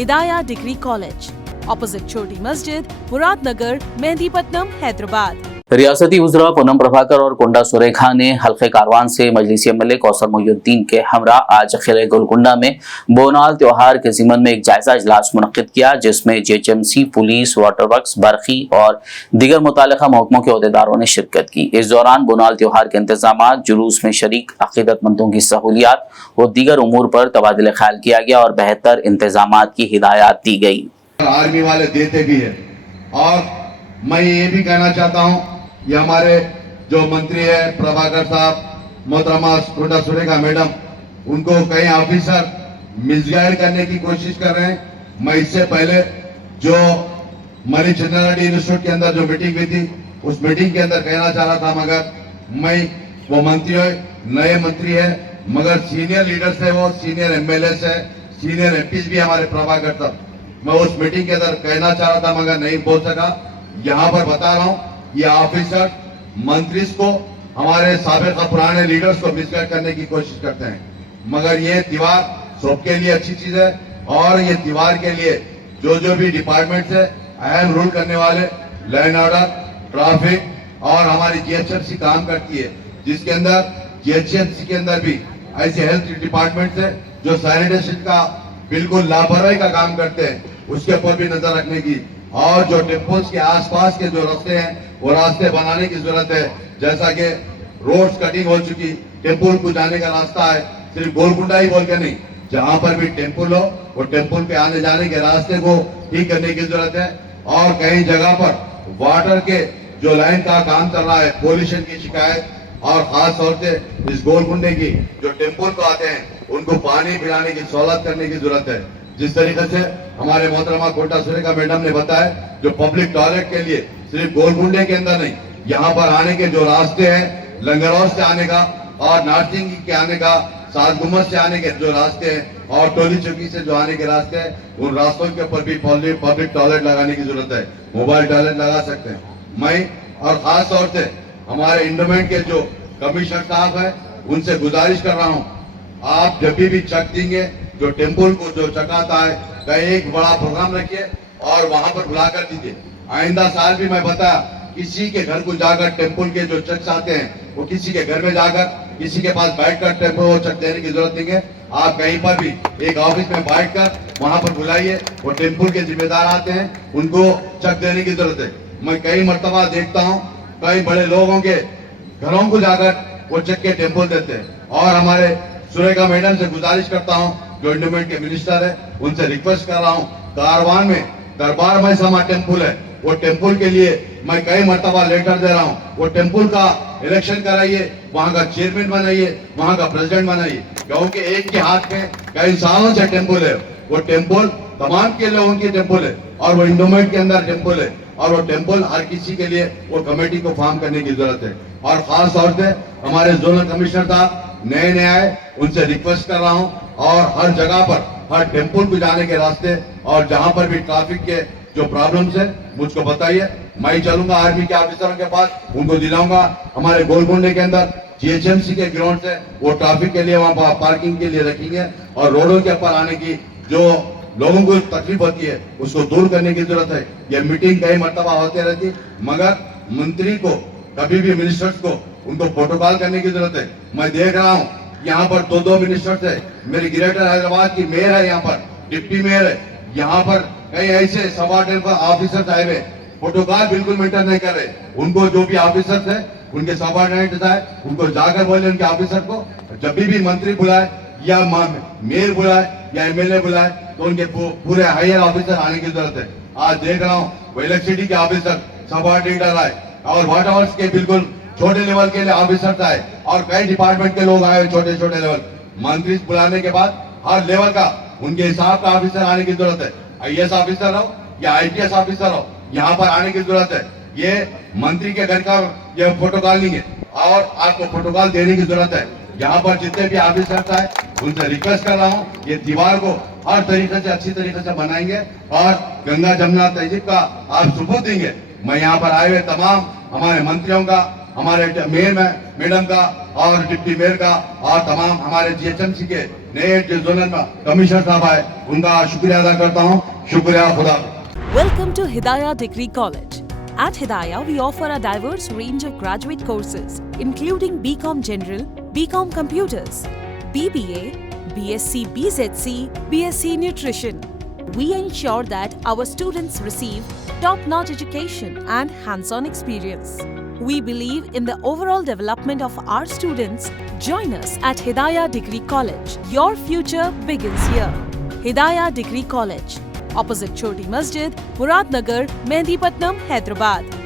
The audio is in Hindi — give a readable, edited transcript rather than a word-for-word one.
हिदाया डिग्री कॉलेज, ऑपोजिट छोटी मस्जिद, मुरादनगर, मेहंदीपट्टनम, हैदराबाद। रियासती वज़रा पूनम प्रभाकर और कुंडा सुरेखा ने हल्के कारवान से मजलिसी एमएलए कौसर मोहिउद्दीन के हमरा आज किले गोलकुंडा में बोनाल त्योहार के ज़िमन में एक जायजा इजलास मुनक्किद किया, जिसमें जेएचएमसी, पुलिस, वाटर वर्क्स, बरखी और दीगर मुतालिका महकमों के अहदेदारों ने शिरकत की। इस दौरान बोनाल त्योहार के इंतजाम, जुलूस में शरीक अकीदतमंदों की सहूलियात और दीगर उमूर पर तबादला ख्याल किया गया और बेहतर इंतजाम की हिदायत दी गई। आर्मी वाले देते भी है, और मैं ये भी कहना चाहता हूँ, ये हमारे जो मंत्री है प्रभाकर साहब, मोहतरमा कुंडा सुरेखा मैडम, उनको कई ऑफिसर मिसगाइड करने की कोशिश कर रहे हैं। मैं इससे पहले जो मरी चंद्रा रेड्डी इंस्टीट्यूट के अंदर जो मीटिंग हुई थी, उस मीटिंग के अंदर कहना चाह रहा था, मगर मैं वो मंत्री है, नए मंत्री है, मगर सीनियर लीडर्स है, वो सीनियर एमएलए है, सीनियर एमपीज भी हमारे प्रभाकर साहब, मैं उस मीटिंग के अंदर कहना चाह रहा था मगर नहीं बोल सका। यहाँ पर बता रहा हूँ, ये ऑफिसर मंत्री को, हमारे साबिक़ा पुराने लीडर्स को मिसगाइड करने की कोशिश करते हैं। मगर ये त्योहार सबके लिए अच्छी चीज है, और ये त्योहार के लिए जो भी डिपार्टमेंट है अहम रोल करने वाले, लैंड ऑर्डर, ट्रैफिक और हमारी जीएचएमसी काम करती है, जिसके अंदर जीएचएमसी के अंदर भी ऐसे हेल्थ डिपार्टमेंट है जो सैनिटेशन का बिल्कुल लापरवाही का काम करते हैं, उसके ऊपर भी नजर रखने की, और जो टेम्पल्स के आसपास के जो रास्ते हैं वो रास्ते बनाने की जरूरत है। जैसा कि रोड्स कटिंग हो चुकी, टेम्पल को जाने का रास्ता है, सिर्फ गोलकुंडा ही बोल के नहीं, जहां पर भी टेम्पल हो वो टेम्पल पे आने जाने के रास्ते को ठीक करने की जरूरत है। और कई जगह पर वाटर के जो लाइन का काम चल रहा है, पोल्यूशन की शिकायत, और खास तौर से इस गोलकुंडे की जो टेम्पल को आते हैं उनको पानी पिलाने की सहूलत करने की जरूरत है। जिस तरीके से हमारे मोहतरमा कोटा सुरेखा मैडम ने बताया, जो पब्लिक टॉयलेट के लिए सिर्फ गोलकुंडे के अंदर नहीं, यहाँ पर आने के जो रास्ते हैं, लंगरौर से आने का और नारसिंग के आने का, सात गुम्मत से आने के जो रास्ते हैं, और टोली चौकी से जो आने के रास्ते हैं, उन रास्तों के ऊपर भी पब्लिक टॉयलेट लगाने की जरूरत है। मोबाइल टॉयलेट लगा सकते हैं। मैं और खास तौर से हमारे इंडोमेंट के जो कमिश्नर साहब है, उनसे गुजारिश कर रहा हूँ, आप जब भी चक देंगे, जो टेम्पल को जो चकाता है, कहीं एक बड़ा प्रोग्राम रखिए और वहां पर बुला कर दीजिए। आइंदा साल भी मैं बताया, किसी के घर को जाकर टेम्पल के जो चक्स आते हैं, वो किसी के घर में जाकर किसी के पास बैठकर टेम्पल वो चक देने की जरूरत नहीं है। आप कहीं पर भी एक ऑफिस में बैठकर वहां पर बुलाइए, वो टेम्पल के जिम्मेदार आते हैं, उनको चक देने की जरूरत है। मैं कई मरतबा देखता हूँ, कई बड़े लोगों के घरों को जाकर वो चक के टेम्पल देते हैं। और हमारे सुरेखा मैडम से गुजारिश करता हूँ, जो इंडोमेंट के मिनिस्टर है, उनसे रिक्वेस्ट कर रहा हूँ, कारवान में दरबार में समा टेम्पल है, वो टेम्पल के लिए मैं कई मरतबा लेटर दे रहा हूँ, वो टेम्पल का इलेक्शन कराइए, वहाँ का चेयरमैन बनाइए, वहाँ का प्रेसिडेंट बनाइए, क्योंकि एक के हाथ में कई सालों से टेम्पल है। वो टेम्पल तमाम के लोगों की टेम्पल है, और वो इंडोमेंट के अंदर टेम्पल है, और वो टेम्पल हर किसी के लिए वो कमेटी को फॉर्म करने की जरूरत है। और खास तौर से हमारे जोनल कमिश्नर साहब नए आए, उनसे रिक्वेस्ट कर रहा हूँ, और हर जगह पर हर टेम्पल को जाने के रास्ते और जहां पर भी ट्रैफिक के जो प्रॉब्लम्स है मुझको बताइए, मैं चलूंगा आर्मी के ऑफिसरों के पास, उनको दिलाऊंगा। हमारे गोलकुंडे के अंदर जीएचएमसी के ग्राउंड से वो ट्रैफिक के लिए वहां पार्किंग के लिए रखेंगे, और रोडों के ऊपर आने की जो लोगों को तकलीफ होती है उसको दूर करने की जरूरत है। ये मीटिंग कई मरतबा होती रहती, मगर मंत्री को कभी भी मिनिस्टर्स को उनको प्रोटोकॉल करने की जरूरत है। मैं देख रहा हूँ यहाँ पर दो मिनिस्टर्स है, मेरी ग्रेटर हैदराबाद की मेयर है, यहाँ पर डिप्टी मेयर है, यहाँ पर कई ऐसे सबऑर्डिनेट ऑफिसर्स आए हुए, प्रोटोकॉल बिल्कुल मेंटेन नहीं कर रहे। उनको जो भी ऑफिसर्स है, उनके सबऑर्डिनेट है, उनको जाकर बोले उनके ऑफिसर को, जब भी मंत्री बुलाए या मेयर बुलाए या एमएलए बुलाए, तो उनके पूरे हायर ऑफिसर आने की जरूरत है। आज देख रहा हूँ वो इलेक्ट्रिसिटी के ऑफिसर सबऑर्डिनेट आए, और वाटर वर्क्स के बिल्कुल छोटे लेवल के लिए ऑफिसर आए, और कई डिपार्टमेंट के लोग आए छोटे छोटे लेवल। मंत्री बुलाने के बाद हर लेवल का उनके हिसाब का ऑफिसर आने की जरूरत है। आईएएस ऑफिसर हो या आईपीएस ऑफिसर हो, यहाँ पर आने की जरूरत है। ये मंत्री के घर का ये प्रोटोकॉल नहीं है, और आपको प्रोटोकॉल देने की जरूरत है। यहाँ पर जितने भी ऑफिसर आए, उनसे रिक्वेस्ट कर रहा हूँ, ये त्योहार को हर तरीके से अच्छी तरीके से बनाएंगे, और गंगा जमुना तहजीब का आप सबूत देंगे। मैं यहाँ पर आए हुए तमाम हमारे मंत्रियों का, हमारे मेयर मैडम का और डिप्टी मेयर का, और तमाम हमारे जीएचएमसी के नए जो जोनल कमिश्नर साहब आए उनका शुक्रिया अदा करता हूँ। शुक्रिया, खुदा। Welcome to Hidayah Degree College. At Hidayah, we offer a diverse range of graduate courses, including BCom General, BCom Computers, BBA, BSc BZC, BSc Nutrition. We ensure that our students receive top-notch education and hands-on experience. We believe in the overall development of our students. Join us at Hidayah Degree College. Your future begins here. Hidayah Degree College, opposite Choti Masjid, Muradnagar, Mehndipatnam, Hyderabad.